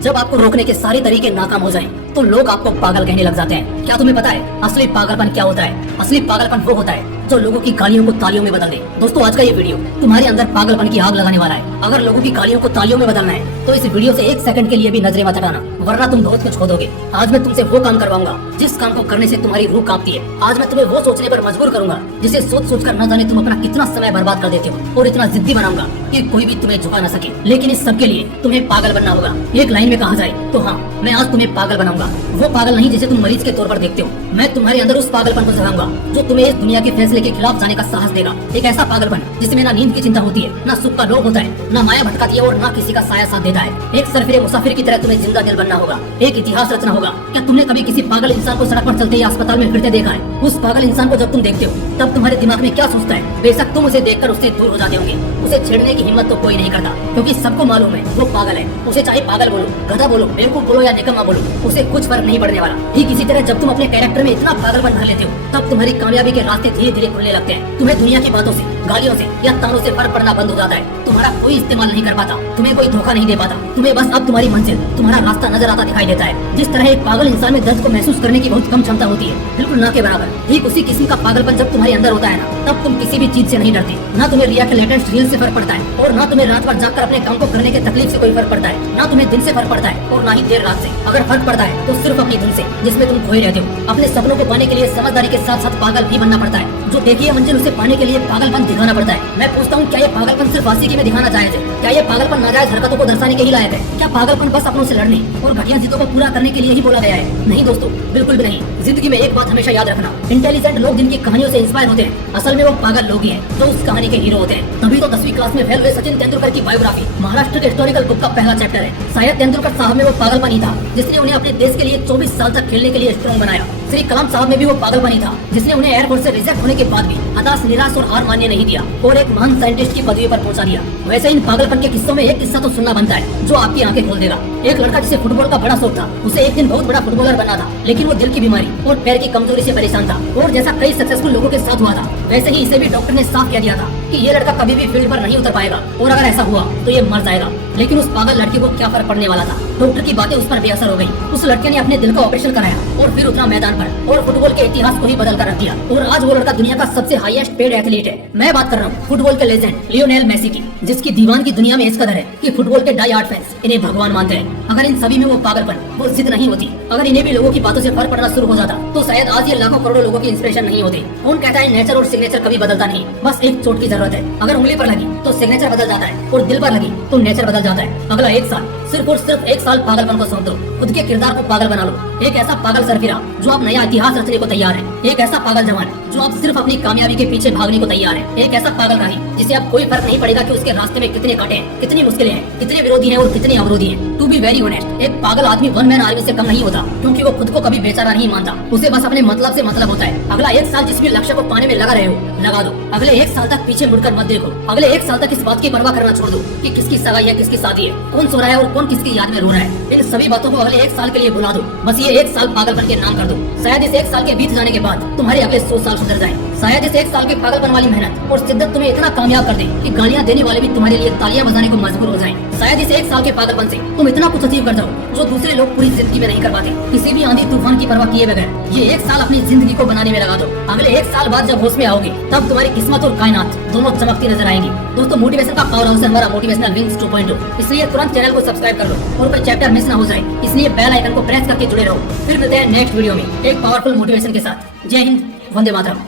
जब आपको रोकने के सारे तरीके नाकाम हो जाएं, तो लोग आपको पागल कहने लग जाते हैं। क्या तुम्हें पता है असली पागलपन क्या होता है? असली पागलपन वो होता है जो लोगों की गालियों को तालियों में बदल दे। दोस्तों, आज का ये वीडियो तुम्हारे अंदर पागलपन की आग लगाने वाला है। अगर लोगों की गालियों को तालियों में बदलना है तो इस वीडियो से एक सेकंड के लिए भी नजरें मत हटाना, वरना तुम बहुत कुछ खो दोगे। आज मैं तुमसे वो काम करवाऊंगा जिस काम को करने से तुम्हारी रूह कांपती है। आज मैं तुम्हें वो सोचने पर मजबूर करूंगा जिसे सोच सोच कर न जाने तुम अपना कितना समय बर्बाद कर देते हो, और इतना जिद्दी बनाऊंगा कि कोई भी तुम्हें झुका न सके। लेकिन इस सब के लिए तुम्हें पागल बनना होगा। एक लाइन में कहा जाए तो हाँ, मैं आज तुम्हें पागल बनाऊंगा। वो पागल नहीं जिसे तुम मरीज के तौर पर देखते हो। मैं तुम्हारे अंदर उस पागलपन को जगाऊंगा जो तुम्हें इस दुनिया के फैसले के खिलाफ जाने का साहस देगा। एक ऐसा पागलपन जिसमें ना नींद की चिंता होती है, ना सुख का लोभ होता है, ना माया भटकाती है और ना किसी का साया साथ देता है। एक सरफिरे मुसाफिर की तरह तुम्हें जिंदा दिल बनना होगा, एक इतिहास रचना होगा। क्या तुमने कभी किसी पागल इंसान को सड़क पर चलते या अस्पताल में फिरते देखा है? उस पागल इंसान को जब तुम देखते हो तब तुम्हारे दिमाग में क्या सोचता है? बेशक तुम उसे देखकर उससे दूर हो जाते होंगे, उसे छेड़ने की हिम्मत तो कोई नहीं करता, क्योंकि सबको मालूम है वो पागल है। उसे चाहे पागल बोलो, गधा बोलो, बेवकूफ बोलो या निकम्मा बोलो, उसे कुछ फर्क नहीं पड़ने वाला। ठीक इसी तरह जब तुम अपने कैरेक्टर में इतना पागलपन भर लेते हो तब तुम्हारी कामयाबी के रास्ते धीरे धीरे खुलने लगते हैं। तुम्हें दुनिया की बातों से, गालियों से या तानों से फर्क पड़ना बंद हो जाता है। तुम्हारा कोई इस्तेमाल नहीं कर पाता, तुम्हें कोई धोखा नहीं दे पाता। तुम्हें बस अब तुम्हारी मंजिल, तुम्हारा रास्ता नजर आता दिखाई देता है। जिस तरह एक पागल इंसान में दर्द को महसूस करने की बहुत कम क्षमता होती है, बिल्कुल ना के बराबर, ठीक उसी किस्म का पागलपन जब तुम्हारे अंदर होता है ना, तब तुम किसी भी चीज से नहीं डरते। ना तुम्हें रिया के लेटेस्ट रील से फर्क पड़ता है, और ना तुम्हें रात भर जागकर अपने काम को करने के तकलीफ से कोई फर्क पड़ता है। ना तुम्हें दिन से फर्क पड़ता है और ना ही देर रात से। अगर फर्क पड़ता है तो सिर्फ अपनी धुन से, जिसमें तुम खोए रहते हो। अपने सपनों को पाने के लिए समझदारी के साथ साथ पागल भी बनना पड़ता है। जो देखिए मंजिल, उसे पाने के लिए पागलपन दिखाना पड़ता है। मैं पूछता हूँ, क्या ये पागलपन सिर्फ आशिकी में दिखाना जायज है? क्या ये पागलपन नाजायज हरकतों को दर्शाने के ही लायक है? क्या पागलपन बस अपनों से लड़ने और घटिया जिद्दों को पूरा करने के लिए ही बोला गया है? नहीं दोस्तों, बिल्कुल भी नहीं। जिंदगी में एक बात हमेशा याद रखना, इंटेलिजेंट लोग जिनकी कहानियों से इंस्पायर होते हैं, असल में वो पागल लोग ही हैं जो उस कहानी के हीरो होते हैं। तभी तो 10वीं क्लास में फेल हुए सचिन तेंदुलकर की बायोग्राफी महाराष्ट्र के हिस्टोरिकल बुक का पहला चैप्टर है। शायद तेंदुलकर साहब में वो पागलपन ही था जिसने उन्हें अपने देश के लिए 24 साल तक खेलने के लिए स्ट्रॉन्ग बनाया। श्री कलाम साहब में भी वो पागलपन ही था जिसने उन्हें एयरफोर्स से रिजेक्ट होने के बाद भी हताश, निराश और हार मानने नहीं दिया और एक महान साइंटिस्ट की पदवी पर पहुंचा दिया। वैसे इन पागलपन के किस्सों में एक किस्सा तो सुनना बनता है जो आपकी आंखें खोल देगा। एक लड़का जिसे फुटबॉल का बड़ा शौक था, उसे एक दिन बहुत बड़ा फुटबॉलर बनना था, लेकिन वो दिल की बीमारी और पैर की कमजोरी से परेशान था। और जैसा कई सक्सेसफुल लोगों के साथ हुआ था, वैसे ही इसे भी डॉक्टर ने साफ कह दिया था कि ये लड़का कभी भी फील्ड पर नहीं उतर पाएगा, और अगर ऐसा हुआ तो ये मर जाएगा। लेकिन उस पागल लड़के को क्या फर्क पड़ने वाला था? डॉक्टर की बातें उस पर बेअसर हो गई। उस लड़के ने अपने दिल का ऑपरेशन कराया और फिर उतरा मैदान पर और फुटबॉल के इतिहास को ही बदल कर रख दिया। और आज वो लड़का दुनिया का सबसे हाईएस्ट पेड एथलीट है। मैं बात कर रहा हूँ फुटबॉल के लेजेंड लियोनेल मेसी की, जिसकी दीवान की दुनिया में इस कदर है कि फुटबॉल के डाई हार्ड फैंस इन्हें भगवान मानते हैं। अगर इन सभी में वो पागलपन, वो जिद नहीं होती, अगर इन्हें भी लोगों की बातों से फर्क पड़ना शुरू हो जाता, तो शायद आज ये लाखों करोड़ों लोगों की इंस्पिरेशन नहीं होती। कौन कहता है नेचर और सिग्नेचर कभी बदलता नहीं? बस एक चोट की जरूरत है। अगर उंगली पर लगी तो सिग्नेचर बदल जाता है, और दिल पर लगी तो नेचर बदल जाता है। अगला एक साल, सिर्फ और सिर्फ एक साल पागलपन को सौंप दो। खुद के किरदार को पागल बना लो। एक ऐसा पागल सरफिरा जो आप नया इतिहास रचने को तैयार है। एक ऐसा पागल जवान जो आप सिर्फ अपनी कामयाबी के पीछे भागने को तैयार है। एक ऐसा पागल राही जिसे अब कोई फर्क नहीं पड़ेगा कि उसके रास्ते में कितने कांटे हैं, कितनी मुश्किलें हैं, कितने विरोधी हैं और कितने अवरोधी हैं। टू बी वेरी ऑनेस्ट, एक पागल आदमी वन मैन आर्मी से कम नहीं होता, क्योंकि वो खुद को कभी बेचारा नहीं मानता। उसे बस अपने मतलब से मतलब होता है। अगला एक साल जिस भी लक्ष्य को पाने में लगा रहे हो, लगा दो। अगले एक साल तक पीछे मुड़कर मत देखो। अगले एक साल तक इस बात की परवाह करना छोड़ दो कि किसकी सगाई है, किसकी शादी है, कौन सो रहा है और कौन किसकी याद में रो रहा है। इन सभी बातों को अगले एक साल के लिए भुला दो। बस ये एक साल पागलपन के नाम कर दो। शायद इस एक साल के बीत जाने के बाद तुम्हारे अगले 100 साल सुधर जाएं। शायद इस एक साल के पागलपन वाली मेहनत और शिद्दत तुम्हें इतना कामयाब कर दे कि गालियां देने वाले भी तुम्हारे लिए तालियां बजाने को मजबूर हो जाएं। शायद इस एक साल के पागलपन से तुम इतना कुछ अचीव कर जाओ जो दूसरे लोग पूरी जिंदगी में नहीं कर पाते, किसी भी आंधी तूफान की परवाह किए बगैर। ये एक साल अपनी जिंदगी को बनाने में लगा दो। अगले एक साल बाद जब होश में आओगे, तब तुम्हारी किस्मत और कायनात दोनों चमकती नजर आएंगी। दोस्तों, मोटिवेशन का पावर हाउस है हमारा मोटिवेशनल विंग्स 2.0, इसलिए तुरंत चैनल को सब्सक्राइब कर लो और कोई चैप्टर मिस ना हो जाए, इसलिए बेल आइकन को प्रेस करके जुड़े रहो। फिर मिलते हैं नेक्स्ट वीडियो में एक पावरफुल मोटिवेशन के साथ। जय हिंद, वंदे मातरम।